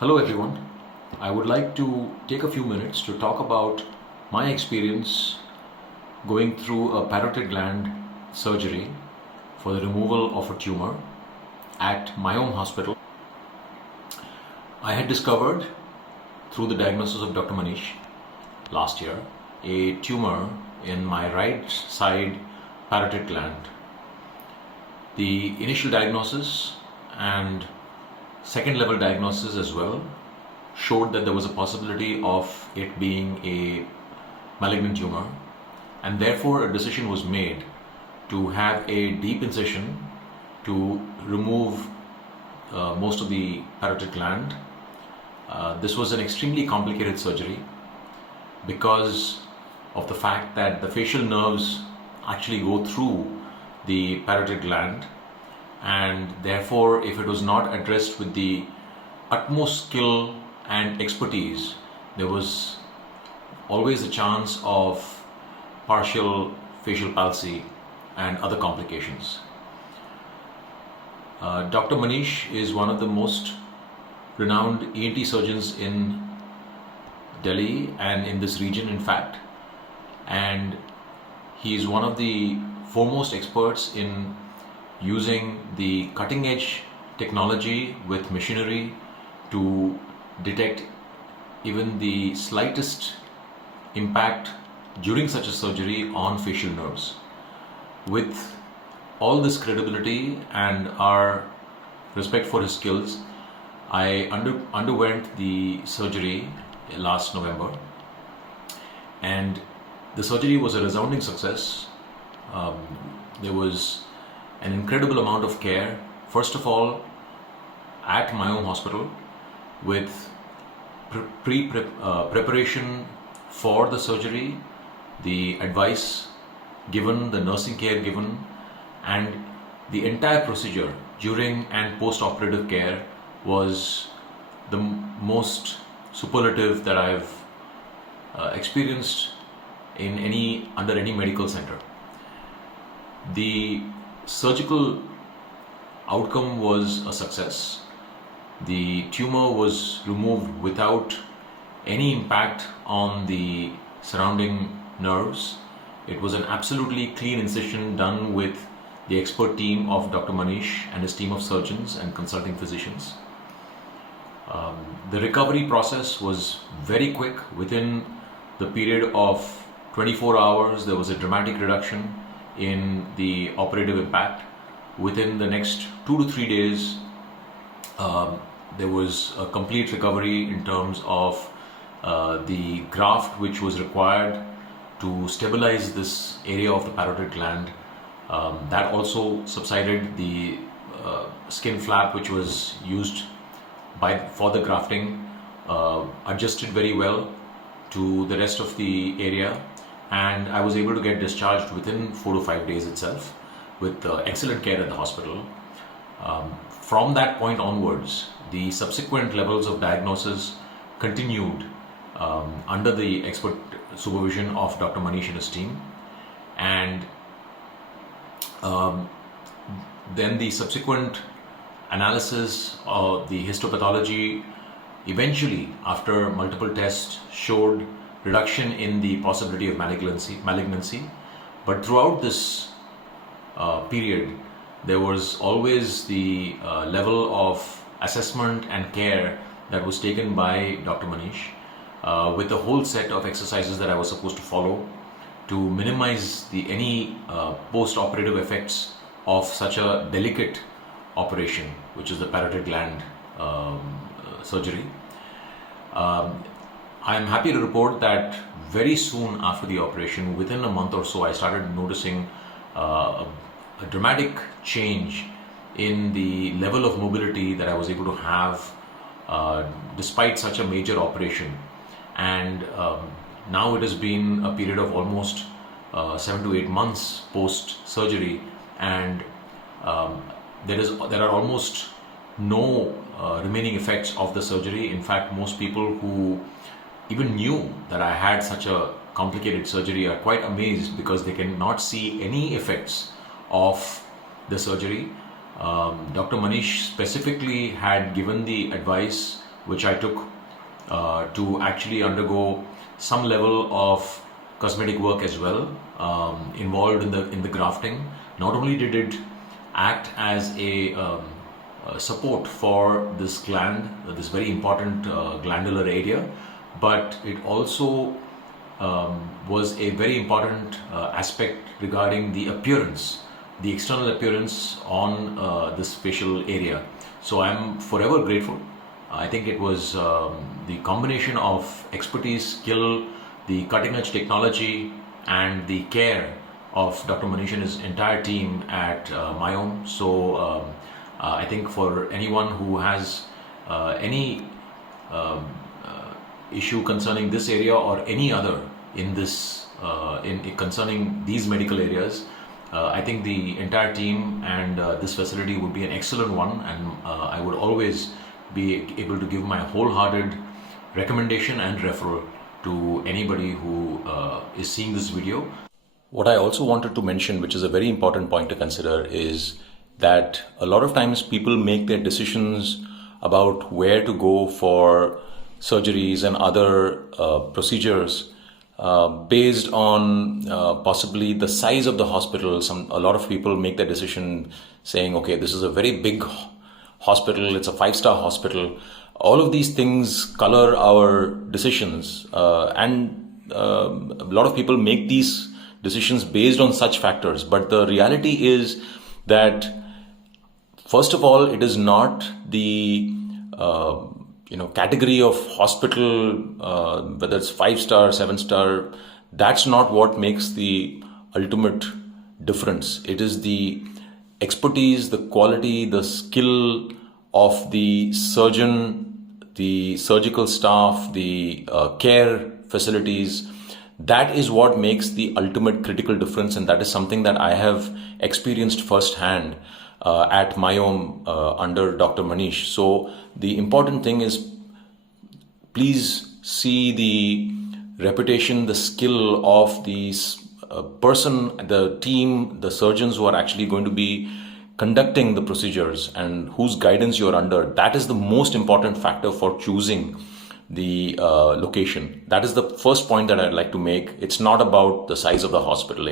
Hello everyone. I would like to take a few minutes to talk about my experience going through a parotid gland surgery for the removal of a tumor at Mayom hospital. I had discovered through the diagnosis of Dr. Manish last year a tumor in my right side parotid gland. The initial diagnosis and second level diagnosis as well showed that there was a possibility of it being a malignant tumor, and therefore a decision was made to have a deep incision to remove most of the parotid gland. This was an extremely complicated surgery because of the fact that the facial nerves actually go through the parotid gland, and therefore if it was not addressed with the utmost skill and expertise, there was always a chance of partial facial palsy and other complications. Dr. Manish is one of the most renowned ENT surgeons in Delhi and in this region, in fact, and he is one of the foremost experts in using the cutting edge technology with machinery to detect even the slightest impact during such a surgery on facial nerves. With all this credibility and our respect for his skills, I underwent the surgery last November, and the surgery was a resounding success. There was an incredible amount of care, first of all at Mayom hospital, with preparation for the surgery, the advice given, the nursing care given, and the entire procedure during and post-operative care was the most superlative that I've experienced under any medical center. The surgical outcome was a success. The tumor was removed without any impact on the surrounding nerves. It was an absolutely clean incision done with the expert team of Dr. Manish and his team of surgeons and consulting physicians. The recovery process was very quick. Within the period of 24 hours, there was a dramatic reduction in the operative impact. Within the next 2 to 3 days, there was a complete recovery in terms of the graft which was required to stabilize this area of the parotid gland. That also subsided. The skin flap which was used for the grafting adjusted very well to the rest of the area, and I was able to get discharged within 4 to 5 days itself with excellent care at the hospital. From that point onwards, the subsequent levels of diagnosis continued under the expert supervision of Dr. Manish and his team, and then the subsequent analysis of the histopathology eventually, after multiple tests, showed reduction in the possibility of malignancy. But throughout this period, there was always the level of assessment and care that was taken by Dr. Manish with a whole set of exercises that I was supposed to follow to minimize any post-operative effects of such a delicate operation, which is the parotid gland surgery. I am happy to report that very soon after the operation, within a month or so, I started noticing a dramatic change in the level of mobility that I was able to have despite such a major operation. And now it has been a period of almost 7 to 8 months post surgery, and there are almost no remaining effects of the surgery. In fact, most people who even knew that I had such a complicated surgery are quite amazed because they cannot see any effects of the surgery. Dr. Manish specifically had given the advice which I took to actually undergo some level of cosmetic work as well, involved in the grafting. Not only did it act as a support for this gland, this very important glandular area, but it also was a very important aspect regarding the appearance, the external appearance on this facial area. So I'm forever grateful. I think it was the combination of expertise, skill, the cutting edge technology, and the care of Dr. Manish and his entire team at Mayom. So I think for anyone who has any issue concerning this area or any other in this concerning these medical areas, I think the entire team and this facility would be an excellent one, and I would always be able to give my wholehearted recommendation and referral to anybody who is seeing this video. What I also wanted to mention, which is a very important point to consider, is that a lot of times people make their decisions about where to go for surgeries and other procedures based on possibly the size of the hospital. A lot of people make their decision saying, okay, this is a very big hospital, it's a 5-star hospital. All of these things color our decisions, and a lot of people make these decisions based on such factors. But the reality is that, first of all, it is not the category of hospital, whether it's 5-star, 7-star. That's not what makes the ultimate difference. It is the expertise, the quality, the skill of the surgeon, the surgical staff, the care facilities. That is what makes the ultimate critical difference, and that is something that I have experienced firsthand at Mayom under Dr. Manish. So the important thing is, please see the reputation, the skill of the person, the team, the surgeons who are actually going to be conducting the procedures and whose guidance you're under. That is the most important factor for choosing the location. That is the first point that I'd like to make. It's not about the size of the hospital.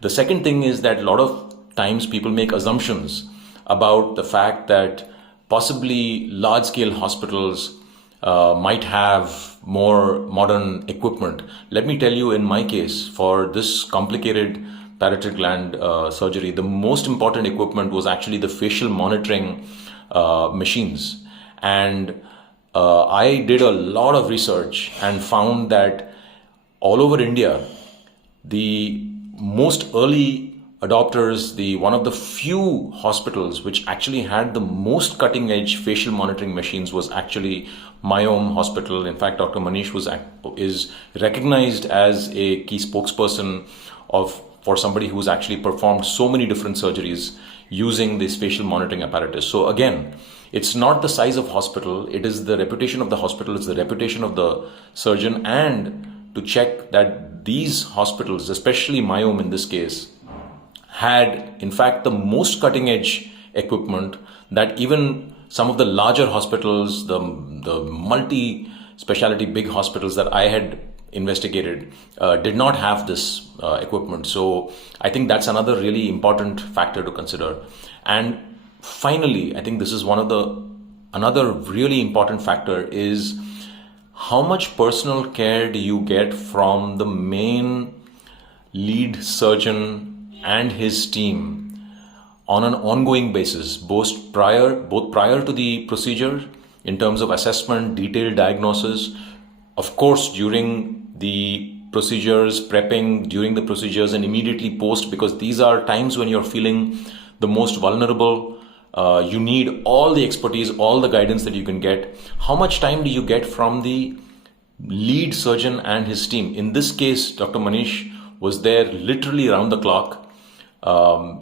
The second thing is that a lot of times people make assumptions about the fact that possibly large-scale hospitals might have more modern equipment. Let me tell you, in my case, for this complicated parotid gland surgery, the most important equipment was actually the facial monitoring machines. And I did a lot of research and found that all over India, the most early adopters, one of the few hospitals which actually had the most cutting edge facial monitoring machines was actually Mayom Hospital. In fact, Dr. Manish is recognized as a key spokesperson for somebody who's actually performed so many different surgeries using this facial monitoring apparatus. So again, it's not the size of hospital, it is the reputation of the hospital, it's the reputation of the surgeon, and to check that these hospitals, especially Mayom in this case, had in fact the most cutting edge equipment that even some of the larger hospitals, the multi-speciality big hospitals that I had investigated did not have this equipment. So I think that's another really important factor to consider. And finally, I think this is another really important factor is how much personal care do you get from the main lead surgeon and his team on an ongoing basis, both prior to the procedure in terms of assessment, detailed diagnosis, of course during the procedures, prepping during the procedures, and immediately post, because these are times when you're feeling the most vulnerable. You need all the expertise, all the guidance that you can get. How much time do you get from the lead surgeon and his team? In this case, Dr. Manish was there literally around the clock,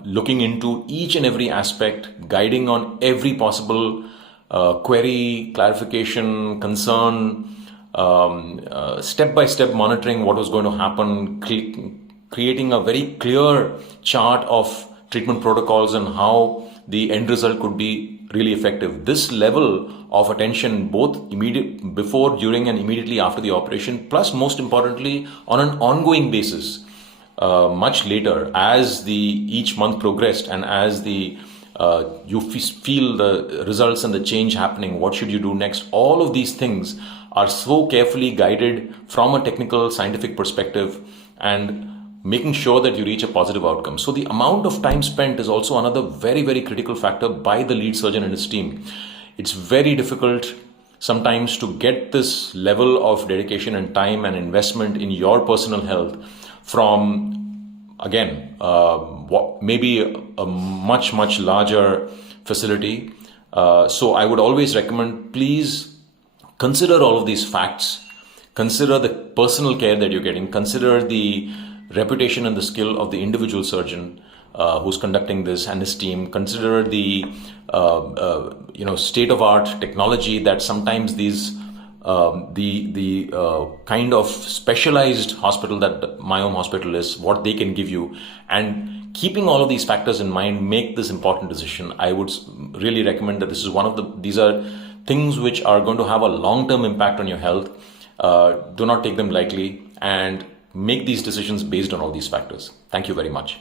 looking into each and every aspect, guiding on every possible query, clarification, concern, step-by-step monitoring what was going to happen, creating a very clear chart of treatment protocols and how the end result could be really effective. This level of attention, both immediate before, during, and immediately after the operation, plus most importantly on an ongoing basis, much later as the each month progressed and as the you feel the results and the change happening, what should you do next? All of these things are so carefully guided from a technical scientific perspective and making sure that you reach a positive outcome. So the amount of time spent is also another very, very critical factor by the lead surgeon and his team. It's very difficult sometimes to get this level of dedication and time and investment in your personal health from, again, maybe a much, much larger facility. So I would always recommend, please consider all of these facts, consider the personal care that you're getting, consider the reputation and the skill of the individual surgeon who's conducting this and his team. Consider the state-of-art technology that sometimes these the kind of specialized hospital that Mayom Hospital is, what they can give you, and keeping all of these factors in mind, make this important decision. I would really recommend that this is these are things which are going to have a long-term impact on your health. Do not take them lightly and make these decisions based on all these factors. Thank you very much.